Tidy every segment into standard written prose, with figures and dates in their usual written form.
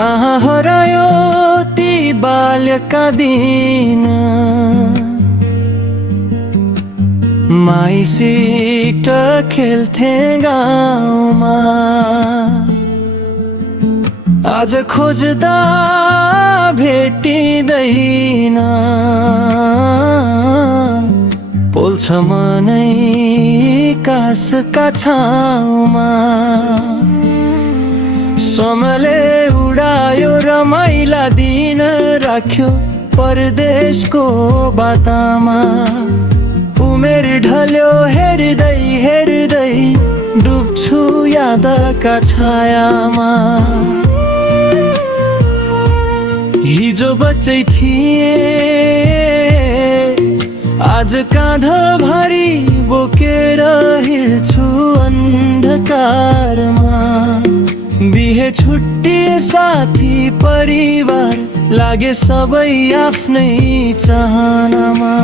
कहाँ हरायो ती बाल्यका दिन, माइसिट खेल्थे गाउँमा। आज खोज्दा भेटिँदैन, पोल्छ मनै कासका छाउमा। समयले उडायो रमाइला दिन, राख्यो परदेशको बाटामा। उमेर ढल्यो हेर्दै हेर्दै, डुब्छु यादका छायामा। हिजो बच्चै थिए, आज काँधभरि बोकेर हिँड्छु अन्धकारमा। बिहे छुट्टिए साथी परिवार, लागे सबै आफ्नै चाहनामा।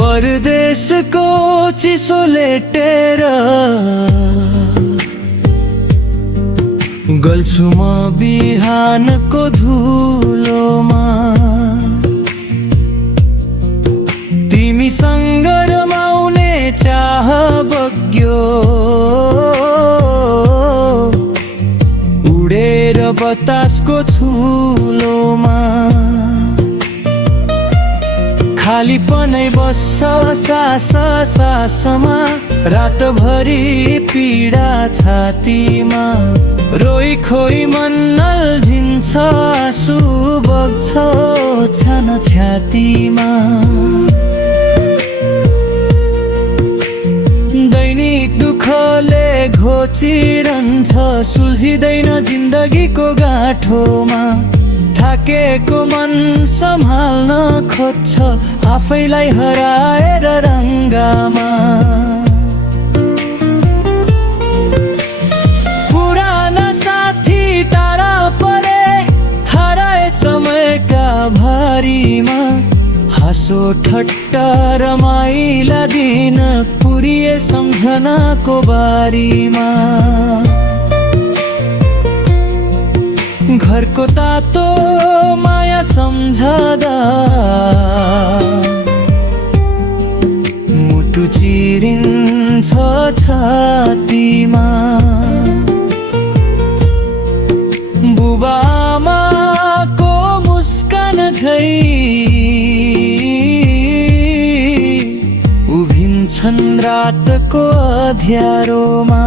परदेशको चिसो लेटेर गल्छु म बिहानको धुलोमा। तिमीसँग रमाउने चाह बग्यो, उडेर बतासको छुलोमा। खालीपनै बस्छ सास सासमा, रातभरि पीडा छातीमा। रोइ खोइ मन नल्झिन्छ, आँसु बग्छ छान छातीमा। दैनिक दुःखले घोचिरहन्छ, सुल्झिँदैन जिन्दगीको गाँठोमा। थाकेको मन सम्हाल्न खोज्छ, आफैलाई हराएर रङ्गामा। पुराना साथी टाढा परे, हराए समयका भारीमा। हाँसो ठट्टा रमाइला दिन, पुरिए सम्झनाको बारीमा। घरको तातो माया सम्झदा, मुटु चिरिन्छ छातीमा। बुबा आमाको मुस्कान झै उभिन्छन् रातको अँध्यारोमा।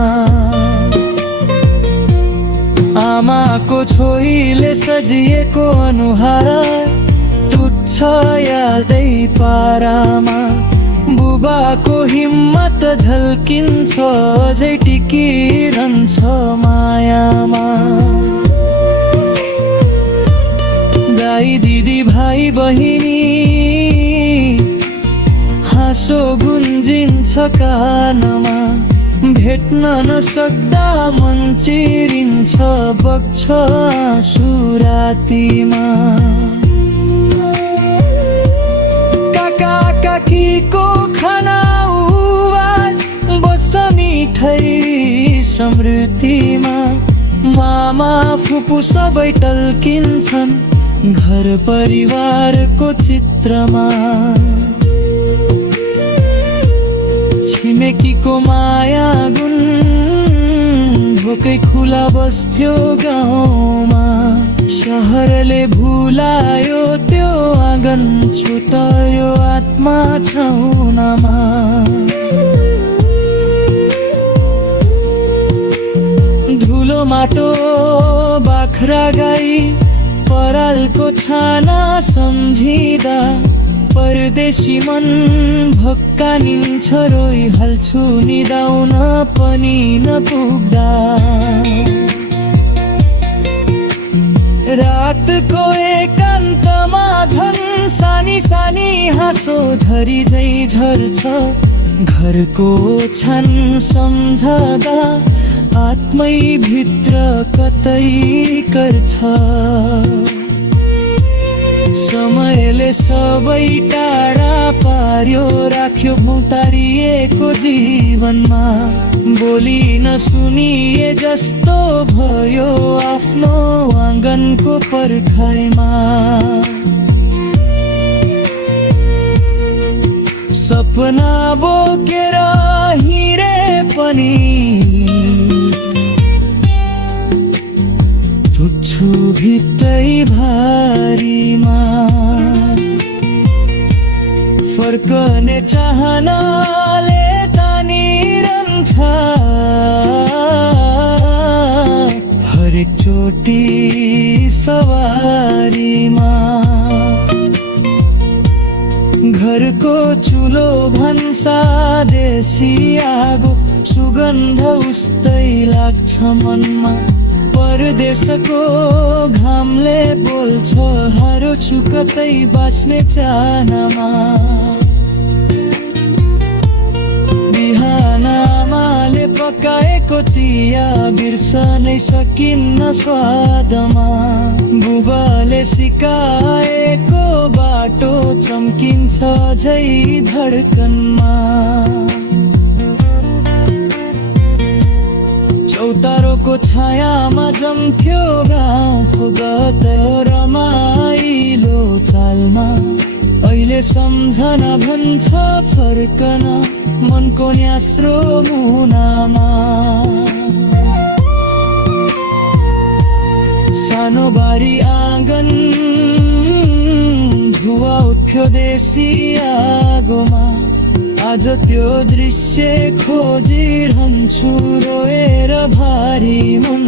आमाको छोइले सजिएको अनुहार, टुट्छ यादै पारामा। बुबाको हिम्मत झल्किन्छ, अझै टिकिरहन्छ मायामा। दाइ दिदी भाइ बहिनी, हाँसो गुन्जिन्छ कानमा। भेट्न नसक्दा मन चिरिन्छ, बग्छ आँसु रातीमा। काका काकीको खाना उवाज बस्छ मिठै स्मृतिमा। मामा फुपू सबै टल्किन्छन्, घर परिवारको चित्रमा। छिमेकीको माया गुण भोकै खुला बस्थ्यो गाउँमा। शहरले भुलायो त्यो आँगन, छुटायो आत्मा छाउनामा। धुलो माटो बाख्रा गाई, परालको छाना सम्झिँदा। परदेशी मन भक्कानिन्छ, रोइहाल्छु निदाउन पनि नपुग्दा। रातको एकान्तमा झन् सानी सानी हाँसो झरी झै झर्छ घरको छान सम्झदा आत्मै भित्र कतै गर्छ समयले सबै टाढा पार्यो राख्यो भौतारिएको जीवनमा बोली नसुनिए जस्तो भयो आफ्नो आँगनको पर्खाइमा सपना बोकेर हिँडे पनि टुट्छु भित्रै भारीमा फर्कने चाहनाले तानिरहन्छ हरेक चोटी सवारीमा घरको चुलो भन्सा देशी आगो सुगन्ध उस्तै लाग्छ मनमा परदेशको घामले बोल्छ हारो छु कतै बाँच्ने चाहनामा बिहान आमाले पकाएको चिया बिर्सनै सकिन्न स्वादमा बुबाले सिकाएको बाटो चम्किन्छ झै धड्कनमा चौतारोको छायामा जम्थ्यो गाउँ फुगत रमाइलो चालमा अहिले सम्झना भन्छ फर्कन मनको न्यास्रो मुनामा सानो बारी आँगन धुवा उठ्यो देशी आगोमा आज त्यो दृश्य खोजिरहन्छु रोएर भारी मन